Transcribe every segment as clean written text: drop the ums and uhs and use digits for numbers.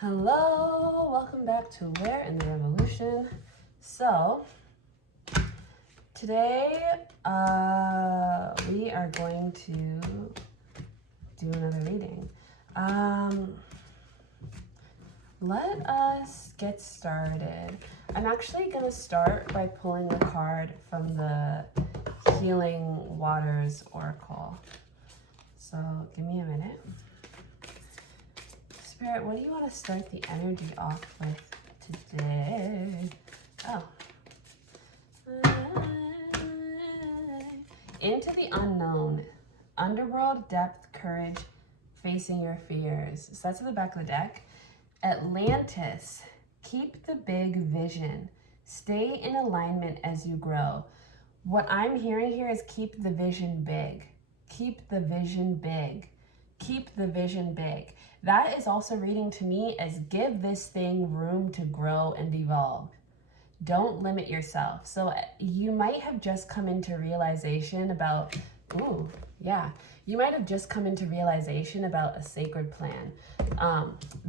Hello, welcome back to Where in the Revolution. So, today we are going to do another reading. Let us get started. I'm actually going to start by pulling a card from the Healing Waters Oracle. So, give me a minute. Spirit, what do you want to start the energy off with today? Oh. Into the unknown. Underworld, depth, courage, facing your fears. So that's at the back of the deck. Atlantis. Keep the big vision. Stay in alignment as you grow. What I'm hearing here is keep the vision big. Keep the vision big. Keep the vision big. That is also reading to me as give this thing room to grow and evolve. Don't limit yourself. So you might have just come into realization about, you might have just come into realization about a sacred plan,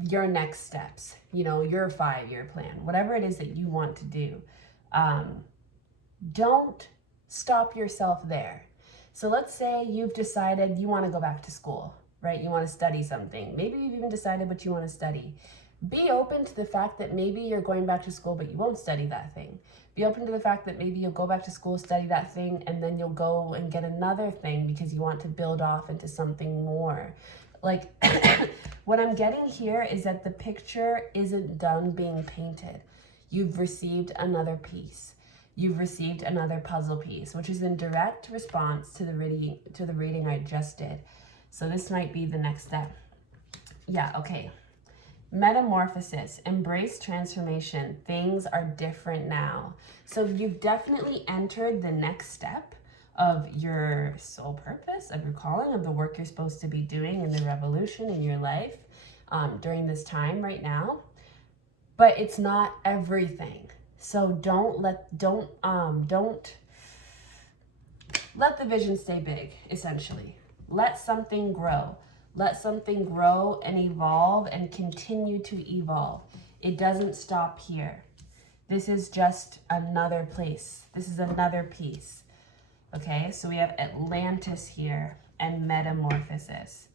your next steps, your 5-year plan, whatever it is that you want to do. Don't stop yourself there. So let's say you've decided you want to go back to school. Right? You want to study something. Maybe you've even decided what you want to study. Be open to the fact that maybe you're going back to school, but you won't study that thing. Be open to the fact that maybe you'll go back to school, study that thing, and then you'll go and get another thing because you want to build off into something more. Like, what I'm getting here is that the picture isn't done being painted. You've received another piece. You've received another puzzle piece, which is in direct response to the reading I just did. So this might be the next step. Yeah, okay. Metamorphosis, embrace transformation. Things are different now. So you've definitely entered the next step of your soul purpose, of your calling, of the work you're supposed to be doing in the revolution in your life during this time right now. But it's not everything. So don't let the vision stay big, essentially. Let something grow. Let something grow and evolve and continue to evolve. It doesn't stop here. This is just another place. This is another piece. Okay, so we have Atlantis here and metamorphosis.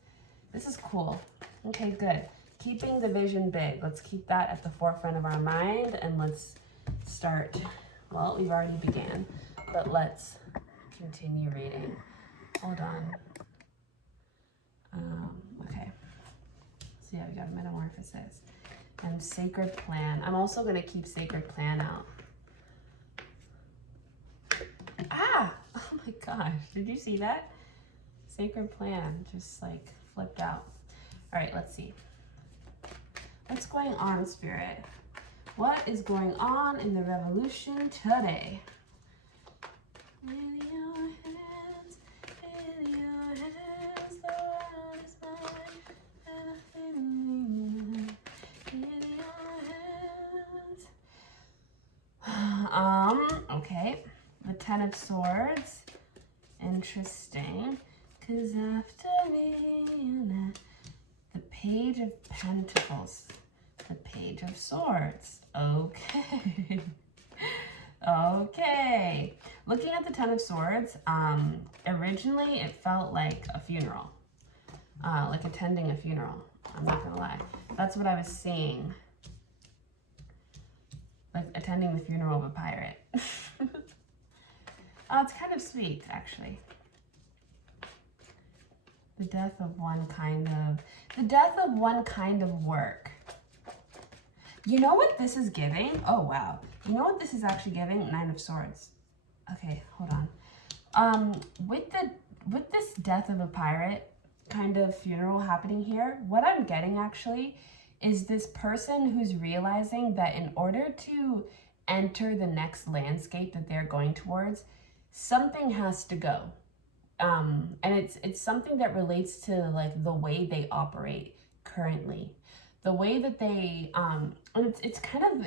This is cool. Okay, good. Keeping the vision big. Let's keep that at the forefront of our mind and let's start. Well, we've already began, but let's continue reading. Hold on. Okay, so yeah, we got metamorphosis and sacred plan. I'm also going to keep sacred plan out. Oh my gosh, did you see that? Sacred plan just like flipped out. All right, let's see. What's going on, Spirit? What is going on in the revolution today? Okay, the 10 of Swords, interesting, because after me, the Page of Pentacles, the Page of Swords, okay, okay. Looking at the 10 of Swords, originally it felt like a funeral, like attending a funeral, I'm not gonna lie, that's what I was seeing. Like attending the funeral of a pirate. Oh, it's kind of sweet, actually. The death of one kind of work. You know what this is giving? Oh, wow. You know what this is actually giving? 9 of Swords. Okay, hold on. With this death of a pirate kind of funeral happening here, what I'm getting actually is this person who's realizing that in order to enter the next landscape that they're going towards, something has to go. And it's something that relates to like the way they operate currently. The way that they, and it's kind of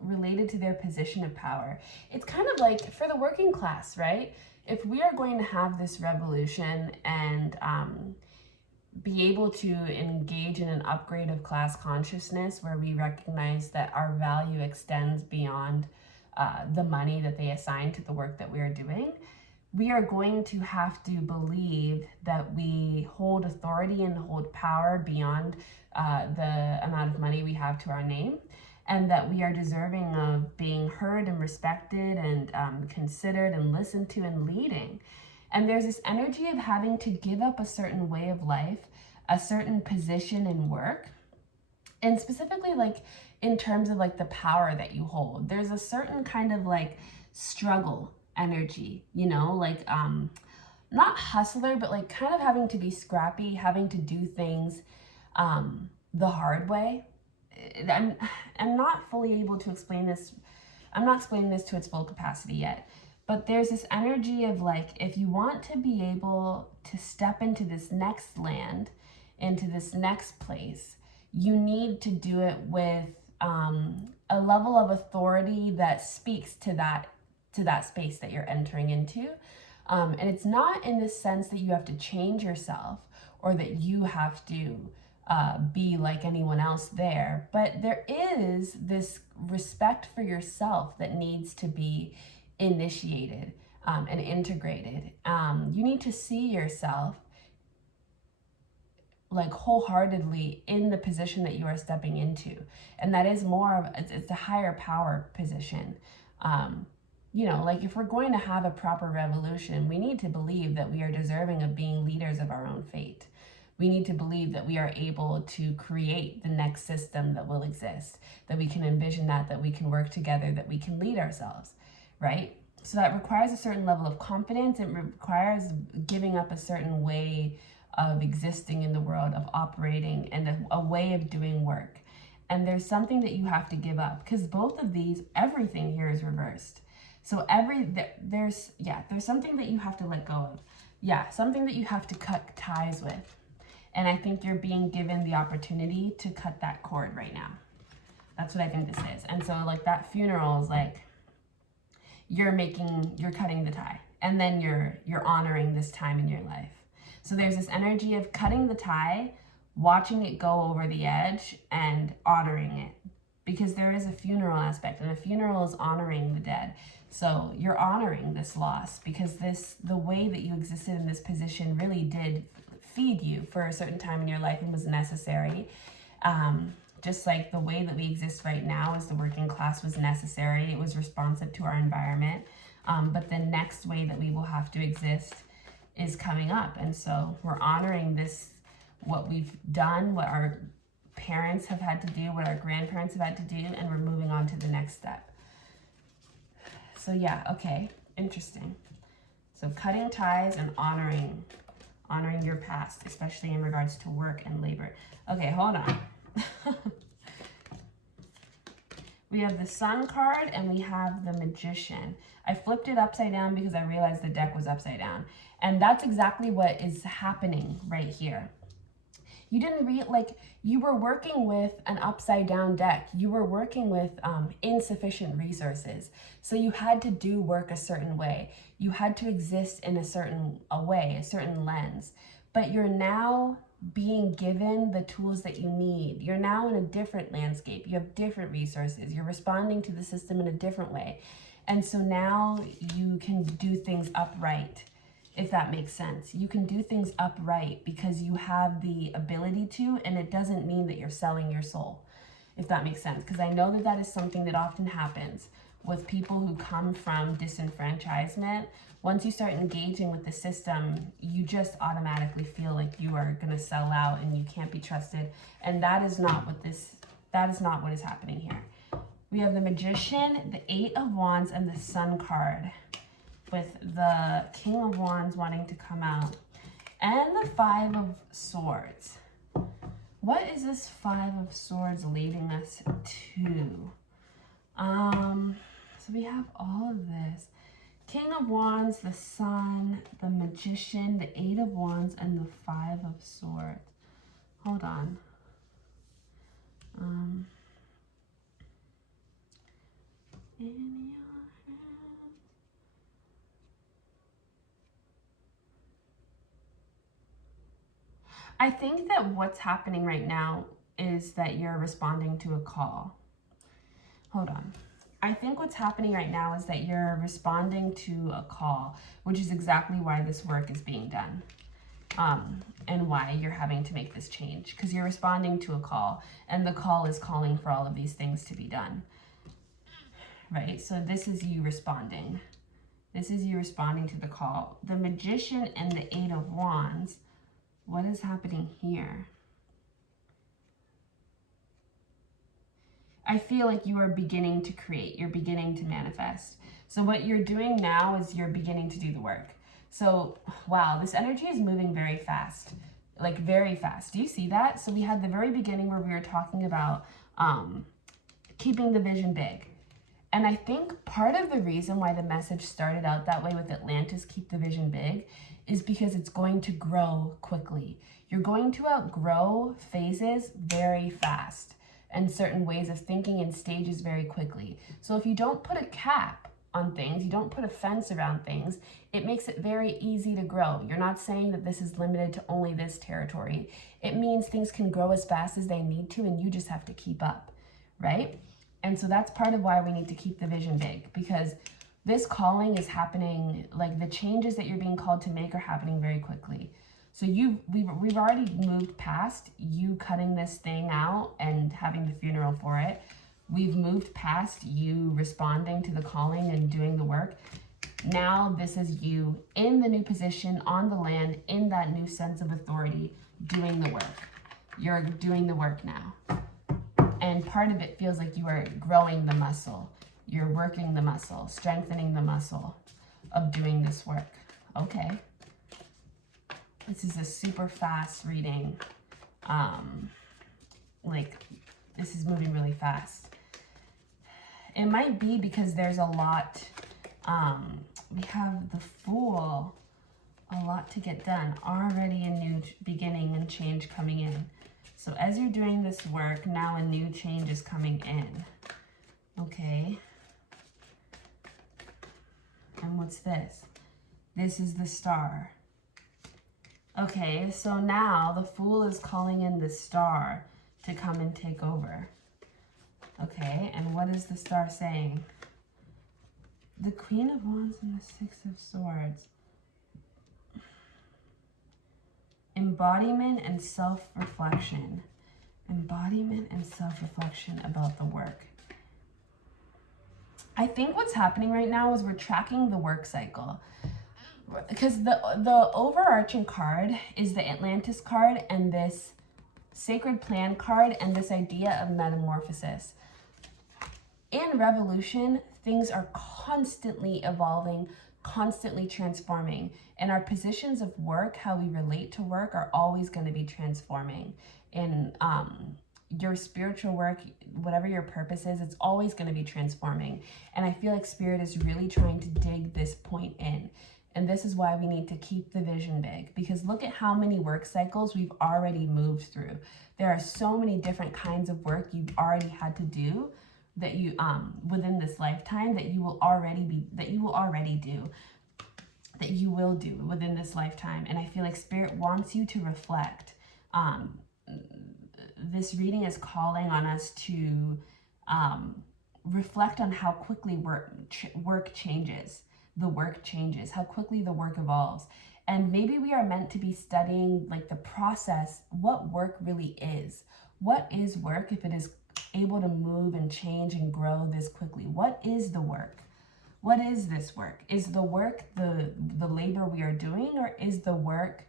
related to their position of power. It's kind of like for the working class, right? If we are going to have this revolution and be able to engage in an upgrade of class consciousness where we recognize that our value extends beyond the money that they assign to the work that we are doing, we are going to have to believe that we hold authority and hold power beyond the amount of money we have to our name, and that we are deserving of being heard and respected and considered and listened to and leading. And there's this energy of having to give up a certain way of life, a certain position in work, and specifically like in terms of like the power that you hold. There's a certain kind of like struggle energy, you know, like not hustler, but like kind of having to be scrappy, having to do things the hard way. I'm not fully able to explain this. I'm not explaining this to its full capacity yet. But there's this energy of like, if you want to be able to step into this next land, into this next place, you need to do it with a level of authority that speaks to that space that you're entering into. And it's not in the sense that you have to change yourself or that you have to be like anyone else there, but there is this respect for yourself that needs to be initiated and integrated. You need to see yourself like wholeheartedly in the position that you are stepping into, and that is more of it's a higher power position. You know, like if we're going to have a proper revolution, we need to believe that we are deserving of being leaders of our own fate. We need to believe that we are able to create the next system that will exist, that we can envision that we can work together, that we can lead ourselves, right? So that requires a certain level of confidence. It requires giving up a certain way of existing in the world, of operating, and a way of doing work. And there's something that you have to give up, because both of these, everything here is reversed. So there's something that you have to let go of. Yeah, something that you have to cut ties with. And I think you're being given the opportunity to cut that cord right now. That's what I think this is. And so like that funeral is like, you're cutting the tie, and then you're honoring this time in your life. So there's this energy of cutting the tie, watching it go over the edge, and honoring it, because there is a funeral aspect, and a funeral is honoring the dead. So you're honoring this loss, because the way that you existed in this position really did feed you for a certain time in your life and was necessary. Just like the way that we exist right now as the working class was necessary. It was responsive to our environment. But the next way that we will have to exist is coming up. And so we're honoring this, what we've done, what our parents have had to do, what our grandparents have had to do, and we're moving on to the next step. So yeah, okay, interesting. So cutting ties and honoring your past, especially in regards to work and labor. Okay, hold on. We have the Sun card and we have the Magician. I flipped it upside down because I realized the deck was upside down. And that's exactly what is happening right here. You didn't you were working with an upside down deck. You were working with insufficient resources. So you had to do work a certain way. You had to exist in a certain way, a certain lens. But you're now being given the tools that you need. You're now in a different landscape. You have different resources. You're responding to the system in a different way. And so now you can do things upright, if that makes sense. You can do things upright because you have the ability to, and it doesn't mean that you're selling your soul, if that makes sense. Because I know that that is something that often happens with people who come from disenfranchisement. Once you start engaging with the system, you just automatically feel like you are going to sell out and you can't be trusted. And that is not what is happening here. We have the Magician, the Eight of Wands, and the Sun card, with the King of Wands wanting to come out, and the Five of Swords. What is this Five of Swords leading us to? So we have all of this. King of Wands, the Sun, the Magician, the Eight of Wands, and the Five of Swords. Hold on. In your hands. I think that what's happening right now is that you're responding to a call. Hold on. I think what's happening right now is that you're responding to a call, which is exactly why this work is being done. And why you're having to make this change, because you're responding to a call, and the call is calling for all of these things to be done, right? So this is you responding. This is you responding to the call. The Magician and the Eight of Wands, what is happening here? I feel like you are beginning to create, you're beginning to manifest. So what you're doing now is you're beginning to do the work. So, wow, this energy is moving very fast, like very fast. Do you see that? So we had the very beginning where we were talking about keeping the vision big. And I think part of the reason why the message started out that way with Atlantis, keep the vision big, is because it's going to grow quickly. You're going to outgrow phases very fast and certain ways of thinking in stages very quickly. So if you don't put a cap on things, you don't put a fence around things, it makes it very easy to grow. You're not saying that this is limited to only this territory. It means things can grow as fast as they need to, and you just have to keep up, right? And so that's part of why we need to keep the vision big, because this calling is happening, like the changes that you're being called to make are happening very quickly. So we've already moved past you cutting this thing out and having the funeral for it. We've moved past you responding to the calling and doing the work. Now this is you in the new position on the land, in that new sense of authority, doing the work. You're doing the work now. And part of it feels like you are growing the muscle. You're working the muscle, strengthening the muscle of doing this work. Okay. This is a super fast reading. Like, this is moving really fast. It might be because there's a lot, we have the Fool, a lot to get done. Already a new beginning and change coming in. So as you're doing this work, now a new change is coming in. Okay. And what's this? This is the Star. Okay, so now the Fool is calling in the Star to come and take over. Okay, and what is the Star saying? The Queen of Wands and the Six of Swords. Embodiment and self-reflection. Embodiment and self-reflection about the work. I think what's happening right now is we're tracking the work cycle. Because the overarching card is the Atlantis card and this Sacred Plan card and this idea of metamorphosis. In Revolution, things are constantly evolving, constantly transforming. And our positions of work, how we relate to work, are always going to be transforming. In your spiritual work, whatever your purpose is, it's always going to be transforming. And I feel like Spirit is really trying to dig this point in. And this is why we need to keep the vision big, because look at how many work cycles we've already moved through. There are so many different kinds of work you've already had to do that you within this lifetime that you will do within this lifetime. And I feel like Spirit wants you to reflect. This reading is calling on us to reflect on how quickly work changes. The work changes, how quickly the work evolves. And maybe we are meant to be studying like the process, what work really is. What is work if it is able to move and change and grow this quickly? What is the work? What is this work? Is the work the labor we are doing, or is the work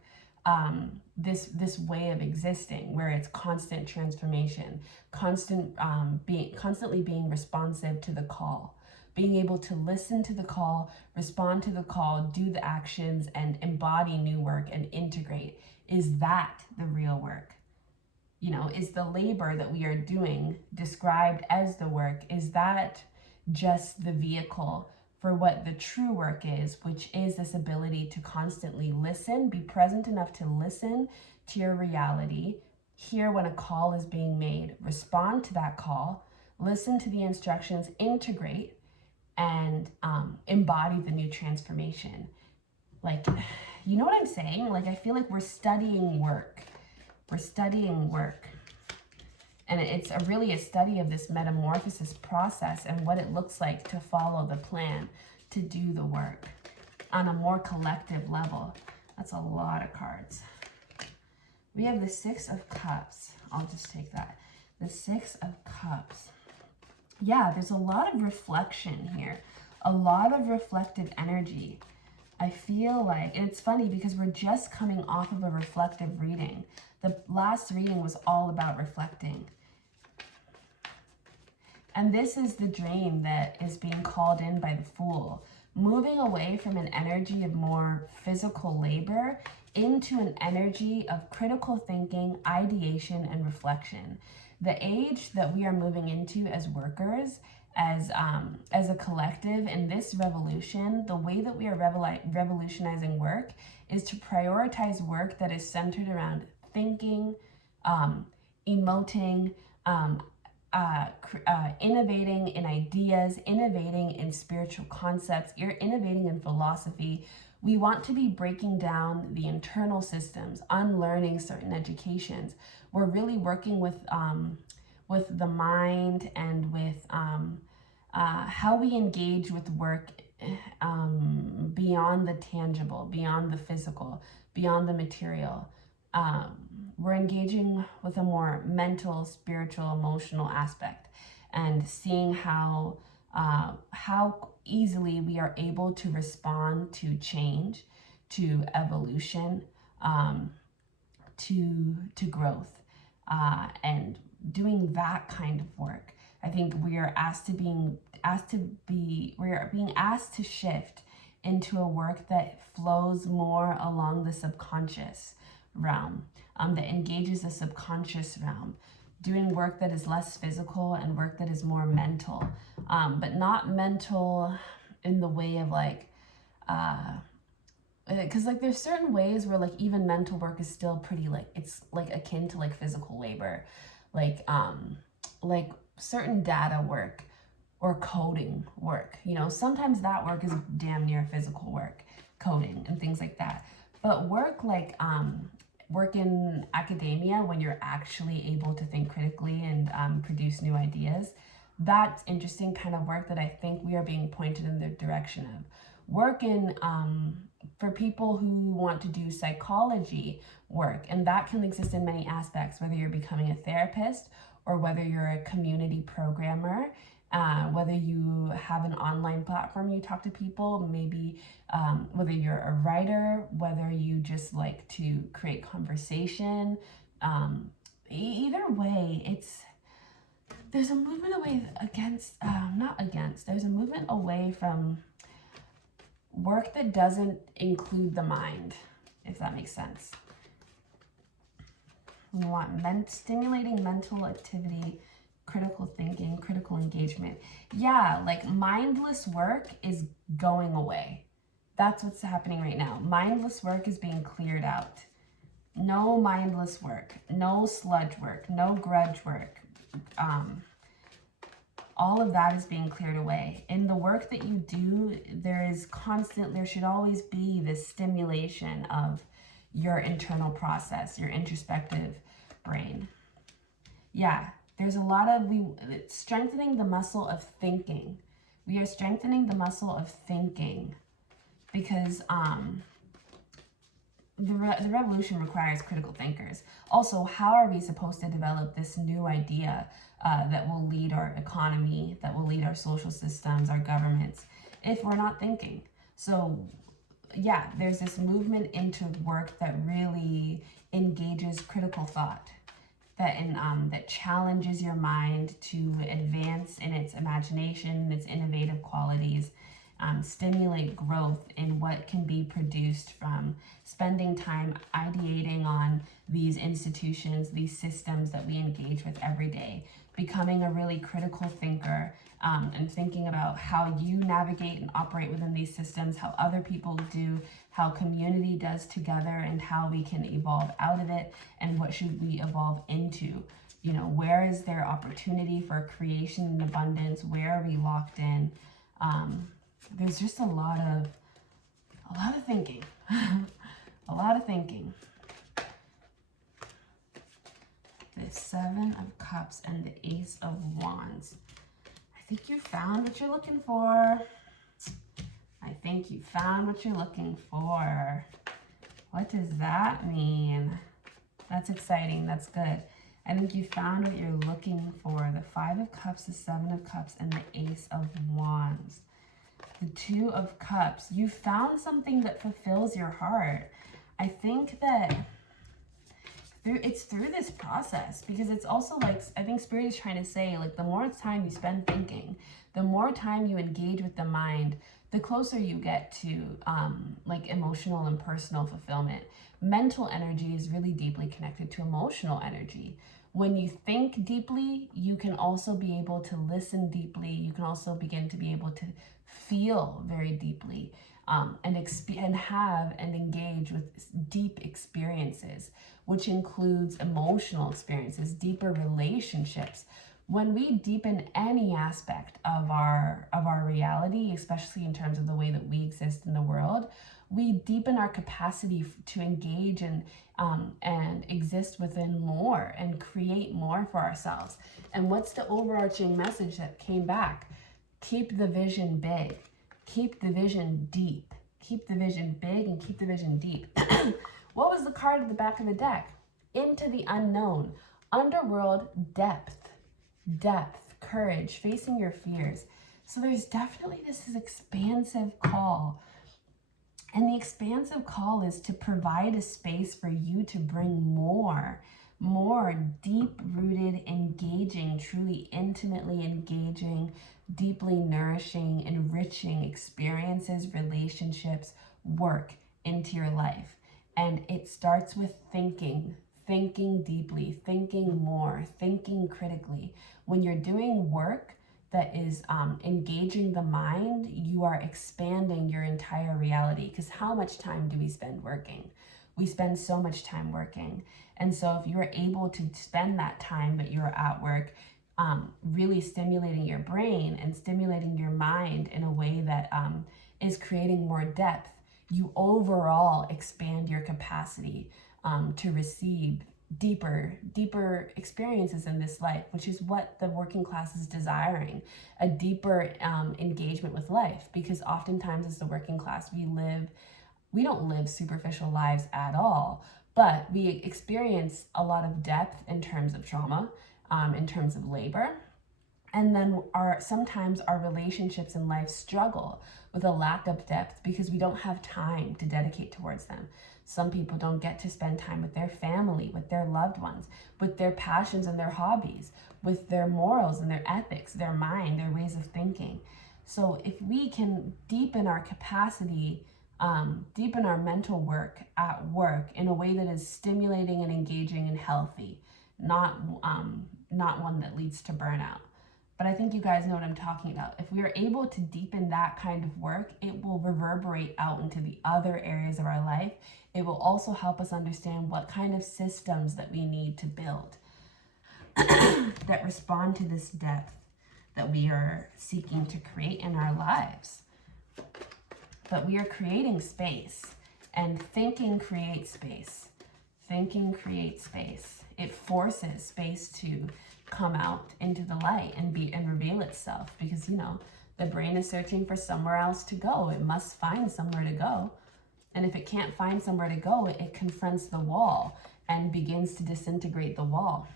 this way of existing where it's constant transformation, constantly being responsive to the call? Being able to listen to the call, respond to the call, do the actions, and embody new work and integrate. Is that the real work? You know, is the labor that we are doing described as the work? Is that just the vehicle for what the true work is, which is this ability to constantly listen, be present enough to listen to your reality, hear when a call is being made, respond to that call, listen to the instructions, integrate, and embody the new transformation. Like, you know what I'm saying? Like, I feel like we're studying work. We're studying work. And it's really a study of this metamorphosis process and what it looks like to follow the plan, to do the work on a more collective level. That's a lot of cards. We have the Six of Cups. I'll just take that. The Six of Cups. Yeah, there's a lot of reflection here. A lot of reflective energy. I feel like, and it's funny because we're just coming off of a reflective reading. The last reading was all about reflecting. And this is the dream that is being called in by the Fool. Moving away from an energy of more physical labor into an energy of critical thinking, ideation, and reflection. The age that we are moving into as workers, as a collective in this revolution, the way that we are revolutionizing work is to prioritize work that is centered around thinking, emoting, innovating in ideas, innovating in spiritual concepts, you're innovating in philosophy. We want to be breaking down the internal systems, unlearning certain educations. We're really working with the mind and with how we engage with work beyond the tangible, beyond the physical, beyond the material. We're engaging with a more mental, spiritual, emotional aspect, and seeing how easily we are able to respond to change, to evolution, to growth, and doing that kind of work. I think we are being asked to shift into a work that flows more along the subconscious realm, that engages the subconscious realm, doing work that is less physical and work that is more mental, but not mental in the way of like, because like there's certain ways where like even mental work is still pretty like, it's like akin to like physical labor, like certain data work or coding work, you know, sometimes that work is damn near physical work, coding and things like that. But work like work in academia, when you're actually able to think critically and produce new ideas, that's interesting kind of work that I think we are being pointed in the direction of. Work in for people who want to do psychology work, and that can exist in many aspects, whether you're becoming a therapist or whether you're a community programmer, whether you have an online platform you talk to people, maybe whether you're a writer, whether you just like to create conversation. Either way, there's a movement away there's a movement away from work that doesn't include the mind, if that makes sense. We want stimulating mental activity, critical thinking, critical engagement. Yeah, like mindless work is going away. That's what's happening right now. Mindless work is being cleared out. No mindless work, no sludge work, no grudge work. All of that is being cleared away. In the work that you do, there should always be this stimulation of your internal process, your introspective brain. Yeah, there's a lot of, strengthening the muscle of thinking. We are strengthening the muscle of thinking because the revolution requires critical thinkers. Also, how are we supposed to develop this new idea that will lead our economy, that will lead our social systems, our governments, if we're not thinking? So yeah, there's this movement into work that really engages critical thought, that challenges your mind to advance in its imagination, its innovative qualities, stimulate growth in what can be produced from spending time ideating on these institutions, these systems that we engage with every day, becoming a really critical thinker, and thinking about how you navigate and operate within these systems, how other people do, how community does together, and how we can evolve out of it, and what should we evolve into. You know, where is there opportunity for creation and abundance? Where are we locked in? There's just a lot of thinking, a lot of thinking. the Seven of Cups and the Ace of Wands. I think you found what you're looking for. I think you found what you're looking for. What does that mean? That's exciting. That's good. I think you found what you're looking for. The Five of Cups, the Seven of Cups, and the Ace of Wands. The Two of Cups. You found something that fulfills your heart. I think that it's through this process, because it's also like, I think Spirit is trying to say, like, the more time you spend thinking, the more time you engage with the mind, the closer you get to like emotional and personal fulfillment. Mental energy is really deeply connected to emotional energy. When you think deeply, you can also be able to listen deeply. You can also begin to be able to feel very deeply, and have and engage with deep experiences, which includes emotional experiences, deeper relationships. When we deepen any aspect of our reality, especially in terms of the way that we exist in the world, we deepen our capacity to engage and exist within more and create more for ourselves. And what's the overarching message that came back? Keep the vision big. Keep the vision deep. Keep the vision big and keep the vision deep. What was the card at the back of the deck? Into the unknown. Underworld, depth. Depth, courage, facing your fears. So there's definitely this expansive call. And the expansive call is to provide a space for you to bring more deep-rooted, engaging, truly intimately engaging, deeply nourishing, enriching experiences, relationships, work into your life. And it starts with thinking deeply, thinking more, thinking critically. When you're doing work that is engaging the mind, you are expanding your entire reality. Because how much time do we spend working? We spend so much time working. And so if you're able to spend that time that you're at work, really stimulating your brain and stimulating your mind in a way that is creating more depth, you overall expand your capacity to receive deeper experiences in this life, which is what the working class is desiring, a deeper engagement with life. Because oftentimes as the working class, we don't live superficial lives at all, but we experience a lot of depth in terms of trauma, in terms of labor. And then sometimes our relationships in life struggle with a lack of depth because we don't have time to dedicate towards them. Some people don't get to spend time with their family, with their loved ones, with their passions and their hobbies, with their morals and their ethics, their mind, their ways of thinking. So if we can deepen our capacity, deepen our mental work at work in a way that is stimulating and engaging and healthy, not one that leads to burnout. But I think you guys know what I'm talking about. If we are able to deepen that kind of work, it will reverberate out into the other areas of our life. It will also help us understand what kind of systems that we need to build that respond to this depth that we are seeking to create in our lives. But we are creating space, and thinking creates space. Thinking creates space. It forces space to come out into the light and reveal itself, because the brain is searching for somewhere else to go. It must find somewhere to go. And if it can't find somewhere to go, it confronts the wall and begins to disintegrate the wall.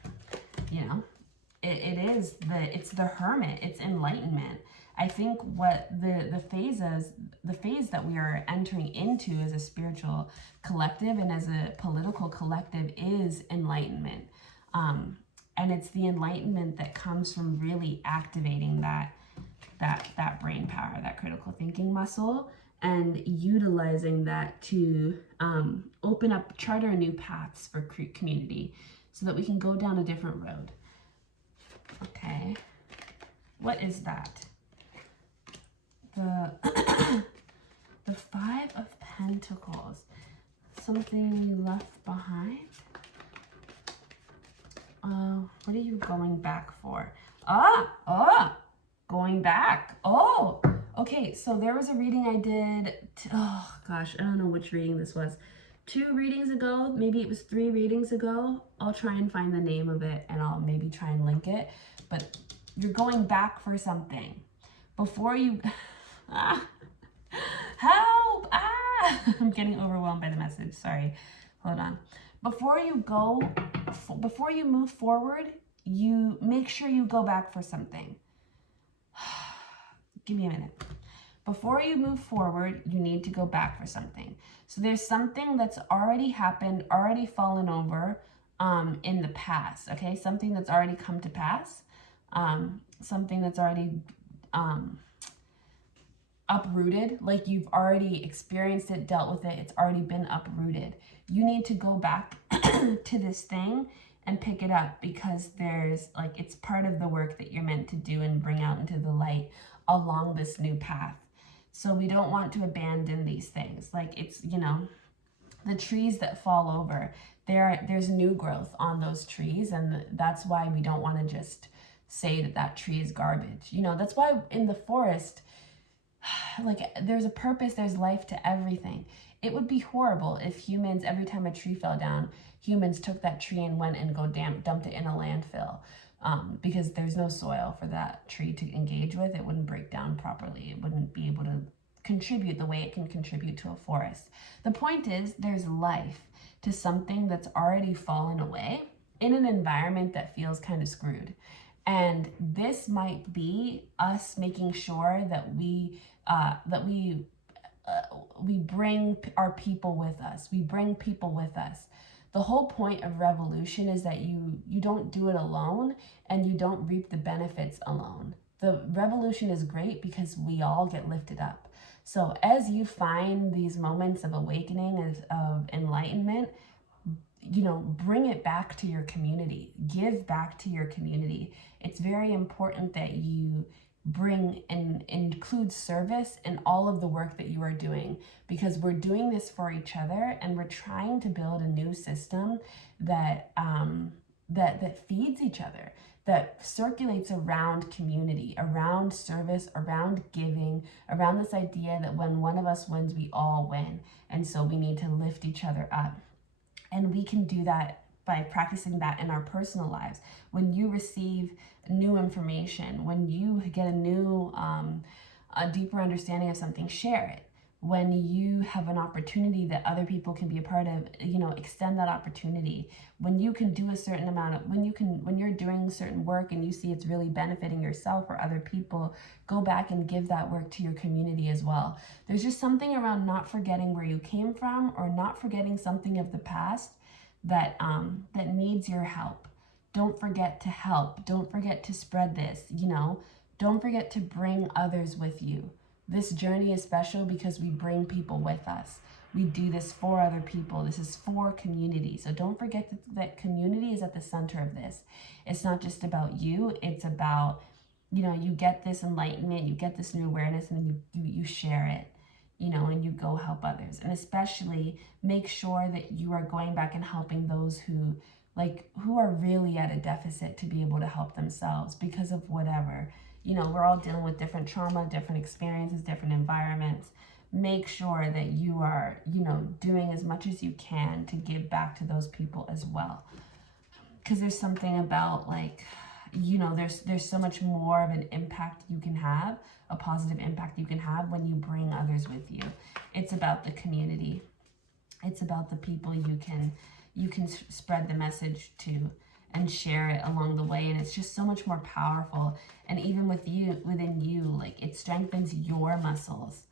It's the hermit, it's enlightenment. I think what the phase that we are entering into as a spiritual collective and as a political collective is enlightenment. And it's the enlightenment that comes from really activating that brain power, that critical thinking muscle, and utilizing that to charter new paths for community so that we can go down a different road. Okay, what is that? The Five of Pentacles. Something you left behind? What are you going back for? Going back. Okay, so there was a reading I did. Oh gosh, I don't know which reading this was, 2 readings ago, maybe it was 3 readings ago. I'll try and find the name of it and I'll maybe try and link it. But you're going back for something. Before you, help, I'm getting overwhelmed by the message, sorry, hold on. Before you move forward, you make sure you go back for something. Give me a minute. Before you move forward, you need to go back for something. So there's something that's already happened, already fallen over in the past, okay? Something that's already come to pass, something that's already uprooted, like you've already experienced it, dealt with it, it's already been uprooted. You need to go back to this thing and pick it up because there's like, it's part of the work that you're meant to do and bring out into the light along this new path. So we don't want to abandon these things. Like it's, you know, the trees that fall over, there's new growth on those trees. And that's why we don't want to just say that that tree is garbage. You know, that's why in the forest, like there's a purpose, there's life to everything. It would be horrible if humans, every time a tree fell down, humans took that tree and went and dumped it in a landfill. Because there's no soil for that tree to engage with. It wouldn't break down properly. It wouldn't be able to contribute the way it can contribute to a forest. The point is there's life to something that's already fallen away in an environment that feels kind of screwed. And this might be us making sure that we bring our people with us. We bring people with us. The whole point of revolution is that you don't do it alone and you don't reap the benefits alone. The revolution is great because we all get lifted up. So as you find these moments of awakening, of enlightenment, you know, bring it back to your community. Give back to your community. It's very important that you bring and include service in all of the work that you are doing, because we're doing this for each other and we're trying to build a new system that that feeds each other, that circulates around community, around service, around giving, around this idea that when one of us wins, we all win. And so we need to lift each other up. And we can do that by practicing that in our personal lives. When you receive new information, when you get a deeper understanding of something, share it. When you have an opportunity that other people can be a part of, you know, extend that opportunity. When you can do a certain amount of, when you're doing certain work and you see it's really benefiting yourself or other people, go back and give that work to your community as well. There's just something around not forgetting where you came from or not forgetting something of the past that needs your help. Don't forget to help. Don't forget to spread this, you know. Don't forget to bring others with you. This journey is special because we bring people with us. We do this for other people. This is for community. So don't forget that community is at the center of this. It's not just about you. It's about, you know, you get this enlightenment, you get this new awareness, and then you share it, you know, and you go help others. And especially make sure that you are going back and helping those who are really at a deficit to be able to help themselves because of whatever. You know, we're all dealing with different trauma, different experiences, different environments. Make sure that you are, you know, doing as much as you can to give back to those people as well. Because there's something about, like, you know, there's so much more of an impact you can have, a positive impact you can have when you bring others with you. It's about the community. It's about the people you can spread the message to and share it along the way. And it's just so much more powerful. And even within you, like, it strengthens your muscles.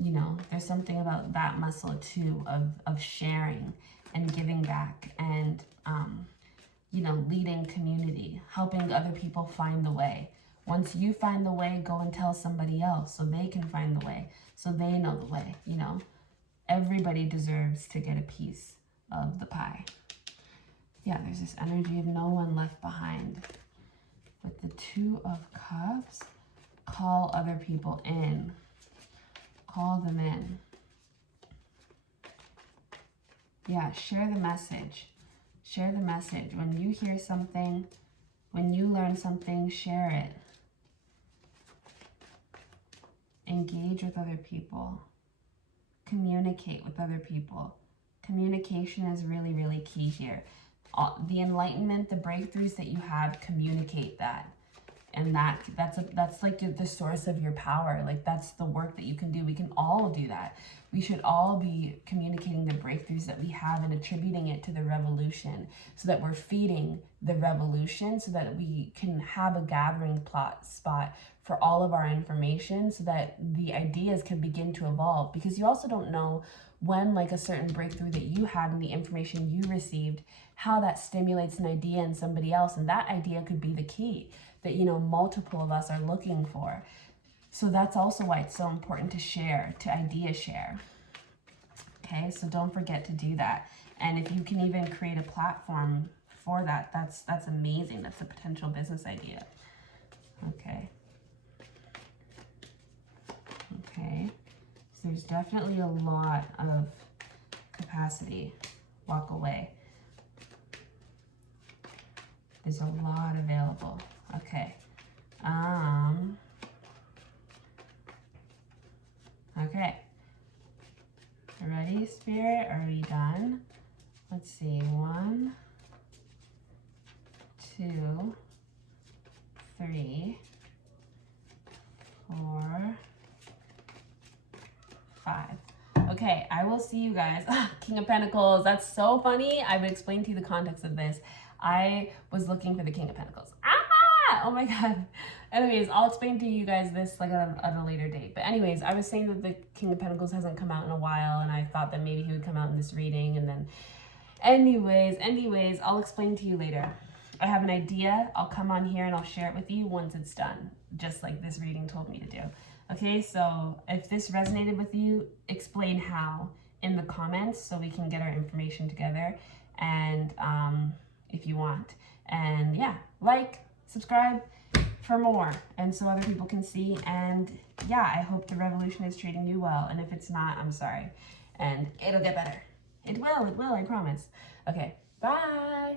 You know, there's something about that muscle too of sharing and giving back and, you know, leading community, helping other people find the way. Once you find the way, go and tell somebody else so they can find the way, so they know the way, you know. Everybody deserves to get a piece of the pie. Yeah, there's this energy of no one left behind. With the Two of Cups, call other people in. Call them in. Yeah, share the message. Share the message. When you hear something, when you learn something, share it. Engage with other people. Communicate with other people. Communication is really, really key here. The enlightenment, the breakthroughs that you have, communicate that. And that's like the source of your power. Like that's the work that you can do. We can all do that. We should all be communicating the breakthroughs that we have and attributing it to the revolution, so that we're feeding the revolution, so that we can have a gathering spot for all of our information, so that the ideas can begin to evolve. Because you also don't know when, like, a certain breakthrough that you had and the information you received, how that stimulates an idea in somebody else, and that idea could be the key that, you know, multiple of us are looking for. So that's also why it's so important to share, to idea share. Okay, so don't forget to do that. And if you can even create a platform for that, that's amazing. That's a potential business idea. Okay. Okay. So there's definitely a lot of capacity. Walk away. There's a lot available. Okay. Okay. Ready, Spirit? Are we done? Let's see. 1, 2, 3, 4, 5. Okay, I will see you guys. King of Pentacles. That's so funny. I would explain to you the context of this. I was looking for the King of Pentacles. Oh my God. Anyways, I'll explain to you guys this like at a later date. But anyways, I was saying that the King of Pentacles hasn't come out in a while, and I thought that maybe he would come out in this reading. And then anyways, I'll explain to you later. I have an idea. I'll come on here and I'll share it with you once it's done, just like this reading told me to do. Okay, so if this resonated with you, explain how in the comments so we can get our information together. And if you want. And yeah, like, subscribe for more, and so other people can see. And yeah, I hope the revolution is treating you well. And if it's not, I'm sorry. And it'll get better. It will, I promise. Okay, bye.